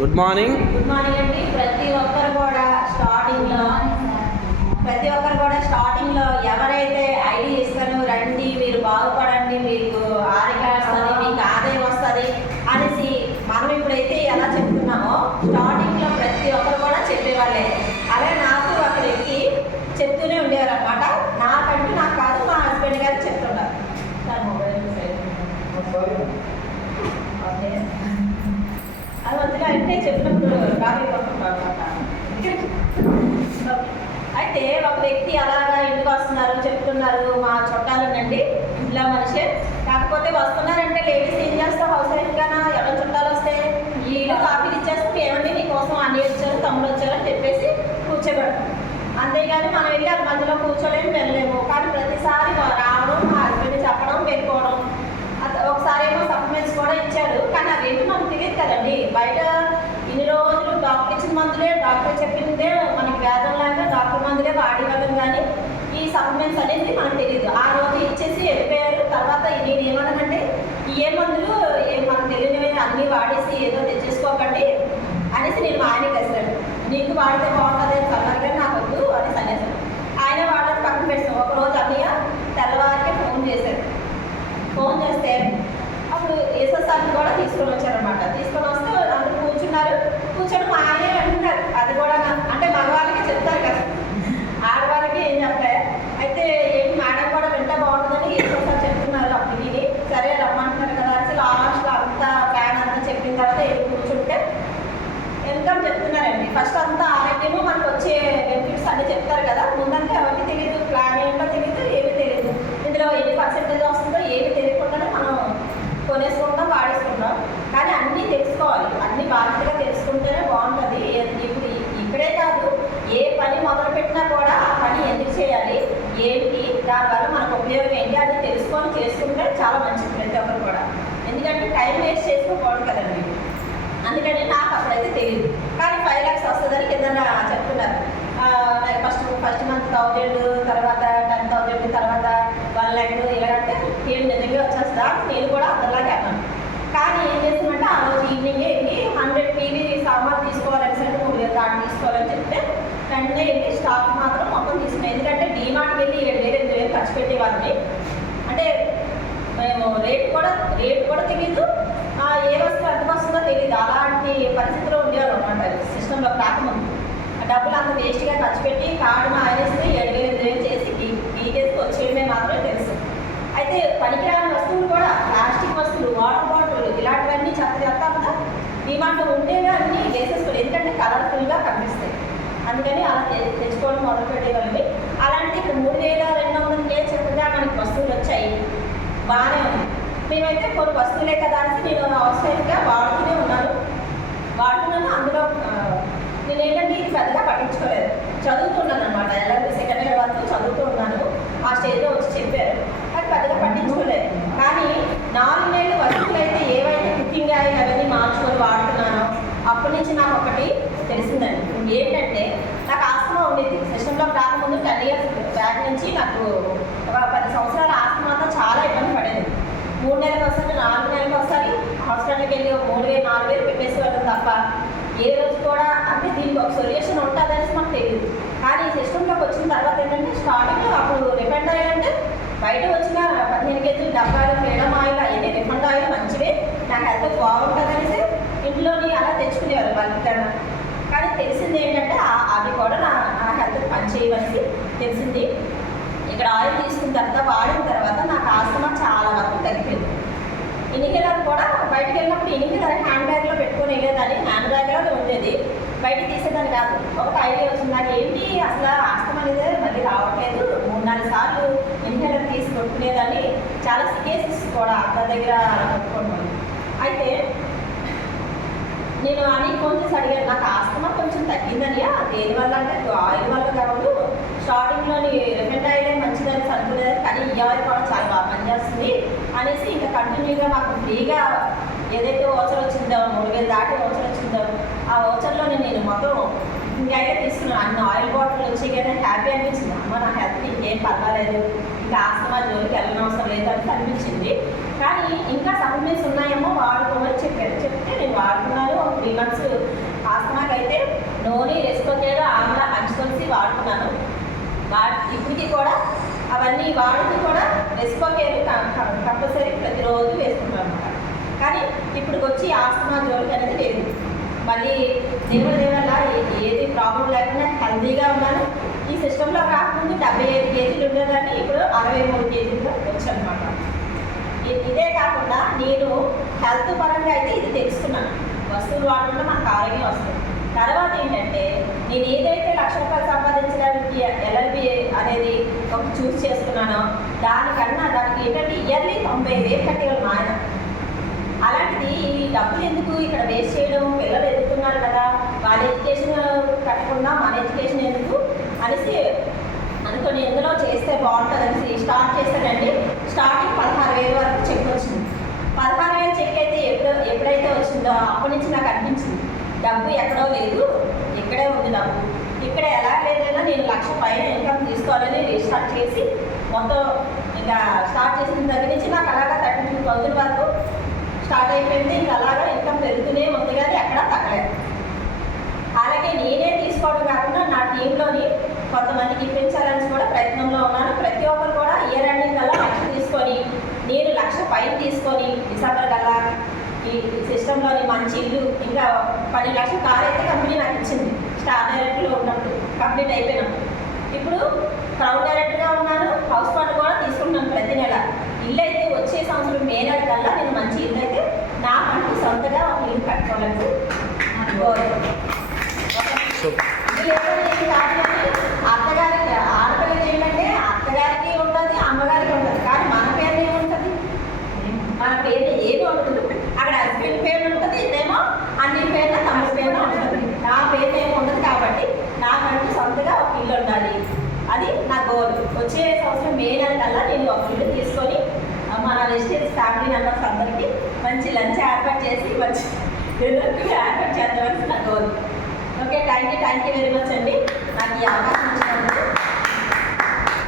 Good morning. Good morning అండి. ప్రతి ఒక్కరు కూడా స్టార్టింగ్లో ఎవరైతే ఐడి ఇస్తారో రండి మీరు బాగుపడండి, మీకు ఆరిక వస్తుంది, మీకు ఆదాయం వస్తుంది అనేసి మనం ఇప్పుడైతే ఎలా చెప్తున్నామో స్టార్టింగ్లో ప్రతి ఒక్కరు కూడా చెప్పేవాళ్ళే. అలాగే నాకు ఒక వ్యక్తి చెప్తూనే ఉండేవారు అనమాట. నాకంటూ నాకు కాదు, మా హస్బెండ్ గారు చెప్తున్నారు. సార్ మొబైల్ అది మంచిగా అంటే చెప్పినప్పుడు రాబోతున్నాను అనమాట. అయితే ఒక వ్యక్తి అలాగా ఇంటికి వస్తున్నారు, చెప్తున్నారు మా చుట్టాలనండి, ఇంట్లో మనిషి. కాకపోతే వస్తున్నారంటే లేడీస్ ఏం చేస్తాం, హౌస్ వైఫ్గానా ఎవరి చుట్టాలు వస్తే వీళ్ళు కాఫీలు ఇచ్చేస్తే ఏమండి మీకోసం అన్నీ వచ్చారు తమ్ముడు వచ్చారు అని చెప్పేసి కూర్చోబెడతాం. అంతేగాని మనం వెళ్ళి అది మధ్యలో కూర్చోలేము, వెళ్ళలేము. కానీ ప్రతిసారి రావడం, మా హస్బెండ్ చెప్పడం, వెళ్ళిపోవడం. ఒకసారి ఏమో సప్లిమెంట్స్ కూడా ఇచ్చారు, కానీ అవేంటి మనకు తెలియదు కదండి. బయట ఇన్ని రోజులు డాక్టర్ ఇచ్చిన మందులే, డాక్టర్ చెప్పిందే మనకి వేదం లాగా డాక్టర్ మందులే వాడేవాళ్ళం, కానీ ఈ సప్లిమెంట్స్ అనేది మనకు తెలియదు. ఆ రోజు ఇచ్చేసి వెళ్ళిపోయారు. తర్వాత నేను ఏమన్నానంటే ఏ మందులు మనకు తెలియనివి అన్నీ వాడేసి ఏదో తెచ్చేసుకోకండి అనేసి నేను మా ఆయనకి వేసాను. నీకు వాడితే బాగుంటుంది సమ్మర్గా నాకు వద్దు అనేసి అనేసాను. ఆయన వాడని పక్కన పెట్టాను. ఒకరోజు అన్నయ్య తెల్లవారికి ఫోన్ చేశాడు. ఫోన్ చేస్తే అప్పుడు ఎస్ఎస్ఆర్ని కూడా తీసుకొని వచ్చారనమాట. తీసుకొని వస్తే అందరూ కూర్చొని మా ఆయనే అంటున్నారు. అది కూడా అంటే మగవాళ్ళకి చెప్తారు కదా, ఆడవాళ్ళకి ఏం చెప్పారు. అయితే ఏంటి మేడం కూడా వింటే బాగుంటుందని ఎస్ఎస్ఆర్ చెప్తున్నారు. అప్పుడు విని సరే రమ్మంటున్నారు కదా అని లాస్ట్లో అంతా ప్లాన్ అంతా చెప్పిన తర్వాత వెళ్ళి కూర్చుంటే వెల్కమ్ చెప్తున్నారండి. ఫస్ట్ అంతా ఆరోగ్యము మనకు వచ్చే బెనిఫిట్స్ అన్నీ చెప్తారు కదా. ముందంతా ఎవరికి తెలియదు, ప్లాన్ ఏంటో తెలియదు, ఏమీ తెలియదు. ఇందులో ఎన్ని పర్సెంటేజ్ వస్తుందో ఏమి తెలియకుండానే మనం కొనేసుకుంటాం, వాడేసుకుంటాం. కానీ అన్నీ తెలుసుకోవాలి, అన్ని బాధ్యతగా తెలుసుకుంటేనే బాగుంటుంది. ఇప్పుడు ఇక్కడే కాదు, ఏ పని మొదలుపెట్టినా కూడా ఆ పని ఎందుకు చేయాలి, ఏంటి, దానివల్ల మనకు ఉపయోగం ఏంటి అది తెలుసుకొని చేసుకుంటే చాలా మంచిది ప్రతి ఒక్కరు కూడా. ఎందుకంటే టైం వేస్ట్ చేసుకోకూడదు కదండి. అందుకని నాకు అప్పుడైతే తెలియదు. కానీ 5 lakhs వస్తుందని కింద చెప్తున్నారు. ఫస్ట్ మంత్ 1000, తర్వాత 10,000, తర్వాత 1 lakh ఇలాగంటే నేను నిజంగా వచ్చేస్తా. నేను కూడా అందరిలాగే అన్నాను. కానీ ఏం చేస్తామంటే ఆ రోజు ఈవినింగే వెళ్ళి 100 PV సామాన్ తీసుకోవాలని సరే 3,000 కార్డు తీసుకోవాలని చెప్తే వెంటనే వెళ్ళి స్టాక్ మాత్రం మొత్తం తీసుకున్నాను. ఎందుకంటే డీమార్ట్కి వెళ్ళి 7,000, 8,000 ఖర్చు పెట్టేవాళ్ళని. అంటే మేము రేట్ కూడా తెలియదు, ఏ వస్తువు ఎంత వస్తుందో తెలియదు. అలాంటి పరిస్థితిలో ఉండేవారు అనమాట. సిస్టంలో రాకముందు డబ్బులు అంత వేస్ట్గా ఖర్చు పెట్టి కార్డు ఆయనేస్తే 7,000, 8,000 చేసి డీటెయిల్స్ వచ్చేయడమే మాత్రమే తెలుసు. అయితే పనికిరాని వస్తువులు కూడా, ప్లాస్టిక్ వస్తువులు, వాటర్ బాటిల్ ఇలాంటివన్నీ చెత్త అంతా డిమాండ్లో ఉండేవి అన్నీ వేసేసుకోవాలి. ఎందుకంటే కలర్ఫుల్గా కనిపిస్తాయి. అందుకని అలా తెచ్చుకోవడం మొదలు పెట్టేవాళ్ళని. అలాంటి ఇప్పుడు 3,200 చక్కగా మనకి వస్తువులు వచ్చాయి, బాగానే ఉంది. మేమైతే కొన్ని వస్తువులే కదా అని నేను హౌస్ వైఫ్గా వాడుతున్నాను. అందులో నేను ఏంటంటే ఇది పెద్దగా పట్టించుకోలేదు, చదువుతున్నాను అనమాట. ఎలాంటి సెకండ్ ఇయర్ వరకు చదువుతూ ఉన్నాను. ఆ స్టేజ్లో వచ్చి చెప్పారు, అది పెద్దగా పట్టించుకోలేదు. కానీ 4 నెలలు వస్తువులు అయితే ఏవైతే కుకింగ్ ఆయిల్ అవన్నీ మార్చుకొని వాడుతున్నానో అప్పటి నుంచి నాకు ఒకటి తెలిసిందండి. ఏంటంటే నాకు ఆస్తమా ఉండేది. సిస్టంలోకి రాకముందు 10 years బ్యాక్ నుంచి నాకు ఒక 10 సంవత్సరాల ఆస్తమాతో చాలా ఇబ్బంది పడేది. 3 నెలలకు ఒకసారి, 4 నెలలకు ఒకసారి హాస్పిటల్కి వెళ్ళి 3,000, 4,000 పెట్టేసి వెళ్ళడం తప్ప ఏ రోజు కూడా అంటే దీనికి ఒక సొల్యూషన్ ఉంటుందనేసి మాకు తెలియదు. కానీ ఈ సిస్టంలోకి వచ్చిన తర్వాత ఏంటంటే స్టార్టింగ్లో అప్పుడు రిఫండ్ ఆయిల్ అంటే బయట వచ్చిన 15 కేజీలు డబ్బాలు ఫ్రీడమ్ ఆయిల్ అవన్నీ రిఫండ్ ఆయిల్ మంచివే, నాకు హెల్త్ బాగుంటుంది అనేసి ఇంట్లోని అలా తెచ్చుకునేవారు వాళ్ళకన్నా. కానీ తెలిసింది ఏంటంటే అవి కూడా నా హెల్త్ పనిచేయవలసి తెలిసింది. ఇక్కడ ఆయిల్ తీసుకున్న తర్వాత వాడిన తర్వాత నాకు ఆస్తమా చాలా వరకు తగ్గిపోయింది. ఇన్హేలర్ కూడా బయటకు వెళ్ళినప్పుడు ఇన్హేలర్ హ్యాండ్ బ్యాగ్లో పెట్టుకొని వెళ్ళేదాన్ని. హ్యాండ్ బ్యాగ్లో ఉండేది, బయటకు తీసేదాన్ని కాదు. ఒక ఐడియా వచ్చింది నాకు, ఏంటి అసలు ఆస్తమా అనేది మళ్ళీ రావట్లేదు. 3-4 సార్లు ఇన్హేలర్ తీసి కొట్టుకునేదాన్ని. చాలా కేసెస్ కూడా అందరి దగ్గర కొట్టుకోవడం. అయితే నేను అని ఫోన్ చేసి అడిగాను, నాకు ఆస్తమా కొంచెం తగ్గిందని. దేనివల్ల అంటే ఆయిల్ వల్ల కాదు, స్టార్టింగ్లోని రిఫండ్ ఆయిలే మంచిదని అనుకునేది, కానీ ఈ ఆయిల్ కూడా చాలా బాగా పనిచేస్తుంది అనేసి ఇంకా కంటిన్యూగా మాకు ఫ్రీగా ఏదైతే ఓచర్ వచ్చిందో 3,000 దాటి ఓచర్ వచ్చిందో ఆ ఓచర్లోనే నేను మొత్తం ఇంకా అయితే తీసుకున్నాను. అన్ని ఆయిల్ బాటిల్ వచ్చి కానీ హ్యాపీ అనిపించింది. అమ్మ నా హెల్త్ ఇంకేం పర్వాలేదు, ఇంకా ఆస్తమా జోలికి వెళ్ళనవసరం లేదు అని అనిపించింది. కానీ ఇంకా సప్లిమెంట్స్ ఉన్నాయేమో వాడుకోమని చెప్తే నేను వాడుతున్నాను. 3 మంత్స్ ఆస్తమాకైతే నూనె రెస్పోకేదో ఆమ్లా పంచుకొలిసి వాడుతున్నాను. ఇప్పటికి కూడా అవన్నీ వాడుతూ కూడా రెస్పోకేరు కంపల్సరీ ప్రతిరోజు వేసుకుంటాను అన్నమాట. కానీ ఇప్పుడు వచ్చి ఆస్తమా జోలికి అనేది లేదు. మళ్ళీ దేవుడి వల్ల ఏది ప్రాబ్లం లేకుండా హెల్తీగా ఉన్నాను. ఈ సిస్టంలో రాకముందు 75 కేజీలు ఉండేదాన్ని ఇప్పుడు 63 కేజీలుగా వచ్చానమాట. ఇదే కాకుండా నేను హెల్త్ పరంగా అయితే ఇది తెలుసుకున్నాను. వస్తువులు వాడకుండా మనకు ఆరోగ్యం వస్తుంది. తర్వాత ఏంటంటే నేను ఏదైతే ₹1,00,000 సంపాదించడానికి LLB అనేది ఒకటి చూస్ చేసుకున్నానో దానికి ఏంటంటే ఇయర్లీ 90,000 కట్టేవాళ్ళు మా ఆయన. అలాంటిది ఈ డబ్బులు ఎందుకు ఇక్కడ వేస్ట్ చేయడం, పిల్లలు ఎదుగుతున్నారు కదా, వాళ్ళ ఎడ్యుకేషన్ కట్టకుండా మన ఎడ్యుకేషన్ ఎందుకు అనేసి అనుకొని ఎందులో చేస్తే బాగుంటుంది అనేసి స్టార్ట్ చేశానండి. స్టార్టింగ్ 16,000 వరకు చెక్ వచ్చింది. 16,000 చెక్ అయితే ఎప్పుడైతే వచ్చిందో అప్పటి నుంచి నాకు అనిపించింది డబ్బు ఎక్కడో లేదు, ఇక్కడే ఉంది డబ్బు. ఇక్కడ ఎలా లేదైనా నేను 1,00,000 పైన ఇన్కమ్ తీసుకోవాలని రీస్టార్ట్ చేసి మొత్తం ఇంకా స్టార్ట్ చేసిన దగ్గర నుంచి నాకు అలాగా 32,000 వరకు స్టార్ట్ అయిపోయింది. ఇంకా అలాగా ఇన్కమ్ పెరుగుతూనే ఉంది కానీ ఎక్కడా తగ్గలేదు. అలాగే నేనే తీసుకోవడం కాకుండా నా టీంలోని కొంతమందికి ఇప్పించాలని కూడా ప్రయత్నంలో ఉన్నాను. ప్రతి ఒక్కరు కూడా ఇయర్ ఎండింగ్ కల్లా 1,00,000 తీసుకొని నేను 1,00,000 పైన తీసుకొని డిసెంబర్ కల్లా ఈ సిస్టంలోని మంచి ఇల్లు ఇంకా 10 లక్షల కార్ అయితే కంపెనీ నాకు ఇచ్చింది. స్టార్ డైరెక్ట్లో ఉన్నప్పుడు కంప్లీట్ అయిపోయినప్పుడు. ఇప్పుడు క్రౌడ్ డైరెక్టర్గా ఉన్నాను. హౌస్ ఫండ్ కూడా తీసుకుంటున్నాను ప్రతి నెల. ఇల్లు అయితే వచ్చే సంవత్సరం మే నెల కల్లా నేను మంచి ఇల్లు అయితే నా పంటకు సొంతగా ఒక ఇల్లు కట్టుకోవాలని అత్తగారికి ఆడపిల్లకి ఏంటంటే అత్తగారికి ఉంటుంది, అమ్మగారికి ఉంటుంది. కానీ మన పేరు ఏముంటుంది? మన పేరు ఏమి ఉంటుంది? అక్కడ హస్బెండ్ పేరు ఉంటుంది, ఇదేమో అన్ని పేర్ల తమ్ముడి పేరు ఉంటుంది. నా పేరు ఏమి ఉండదు. కాబట్టి నాకంటూ సొంతగా ఒక ఇల్లు ఉండాలి. అది నా గోల్. వచ్చే సంవత్సరం మే నెల కల్లా నేను ఒక ఇల్లు తీసుకొని మన వెజిటేరియన్స్ ఫ్యామిలీ మెంబర్స్ అందరికీ మంచి లంచ్ ఏర్పాటు చేసి మంచి ఏర్పాటు చేద్దామని నా goal. Okay, thank you very much అండి నాకు ఈ అవకాశం ఇచ్చినందుకు.